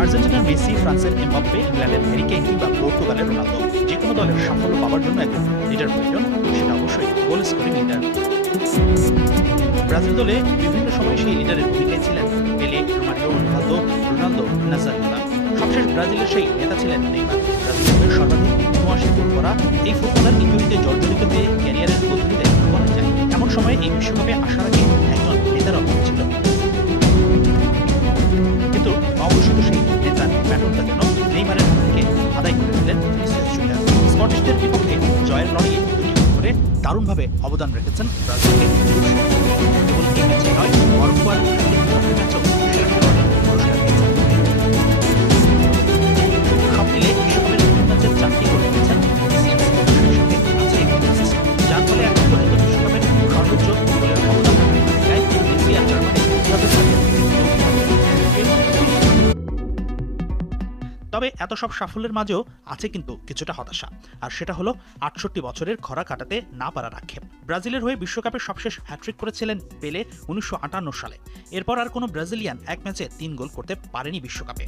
আর্জেন্টিনার মেসি, ফ্রান্সের এমবাপ্পে, ইংল্যান্ডের হ্যারি কেইন কিংবা পর্তুগালের রোনালদো, যেকোনো দলের সাফল্য পাওয়ার জন্য একজন লিডার প্রয়োজন, সেটা অবশ্যই গোল স্কোরিং লিডার। ব্রাজিল দলে বিভিন্ন সময় সেই লিডারের ভূমিকায় ছিলেন পেলে, মারিও, রোনালদো, নাজারিওলা। সবশেষ ব্রাজিলের সেই নেতা ছিলেন নেইমার। ব্রাজিলের সর্বাধিক ৭৯ গোল করা এই ফুটবলার ইনজুরিতে জর্জরিত হয়ে ক্যারিয়ারের গতিতে বলা যায়। এমন সময় এই বিশ্বকাপে আসার আগে একজন নেতার অভাব ছিল, কিন্তু অঘোষিত সেই নেতার ব্যাটনটা যেন নেইমারের হাত থেকে আদায় করে নিলেন ভিনিসিয়াস জুনিয়র। স্কটিশদের বিপক্ষে জয়ের লড়াইয়ে দুটি গোল করে দারুণভাবে অবদান রেখেছেন ব্রাজিলকে। কেবল এই ম্যাচে নয়, মরক্কো আর ইতালির বিপক্ষে ম্যাচেও সেরা খেলোয়াড়ের পুরস্কার পেয়েছেন। সব মিলে বিশ্বকাপের তিন ম্যাচের ৪টি গোল করেছেন মেসি, সেই সঙ্গে আছে একটি অ্যাসিস্ট, যার ফলে এখন পর্যন্ত বিশ্বকাপের সর্বোচ্চ গোলের অবদান রাখার তালিকায় মেসি আর জার্মানি তাদের সাথে তবে এত সব সাফল্যের মাঝেও আছে কিন্তু কিছুটা হতাশা, আর সেটা হলো ৬৮ বছরের খরা কাটাতে না পারার আক্ষেপ। ব্রাজিলের হয়ে বিশ্বকাপে সবশেষ হ্যাট্রিক করেছিলেন পেলে ১৯৫৮ সালে। এরপর আর কোনো ব্রাজিলিয়ান এক ম্যাচে ৩ গোল করতে পারেনি বিশ্বকাপে।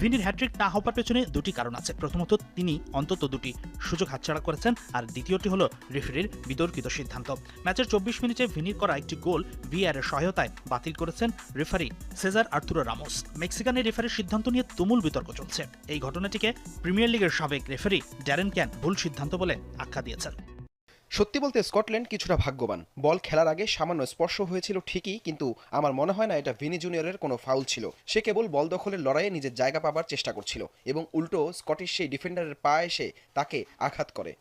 ভিনির হ্যাট্রিক না হওয়ার পেছনে দুটি কারণ আছে। প্রথমত, তিনি অন্তত দুটি সুযোগ হাতছাড়া করেছেন, আর দ্বিতীয়টি হলো রেফারির বিতর্কিত সিদ্ধান্ত। ম্যাচের ২৪ মিনিটে ভিনির করা একটি গোল ভিআরের সহায়তায় বাতিল করেছেন রেফারি সেজার আর্তুরো রামোস। মেক্সিকানের রেফারির সিদ্ধান্ত নিয়ে তুমুল বিতর্ক চলছে। এই ঘটনাটিকে প্রিমিয়ার লিগের সাবেক রেফারি ড্যারেন ক্যান ভুল সিদ্ধান্ত বলে আখ্যা দিয়েছেন। সত্যি বলতে স্কটল্যান্ড কিছুটা ভাগ্যবান। বল খেলার আগে সামান্য স্পর্শ হয়েছিল ঠিকই, কিন্তু আমার মনে হয় না এটা ভিনি জুনিয়রের কোনো ফাউল ছিল। সে কেবল বল দখলের লড়াইয়ে নিজের জায়গা পাবার চেষ্টা করছিল এবং উল্টো স্কটিশ সেই ডিফেন্ডারের পা এসে তাকে আঘাত করে।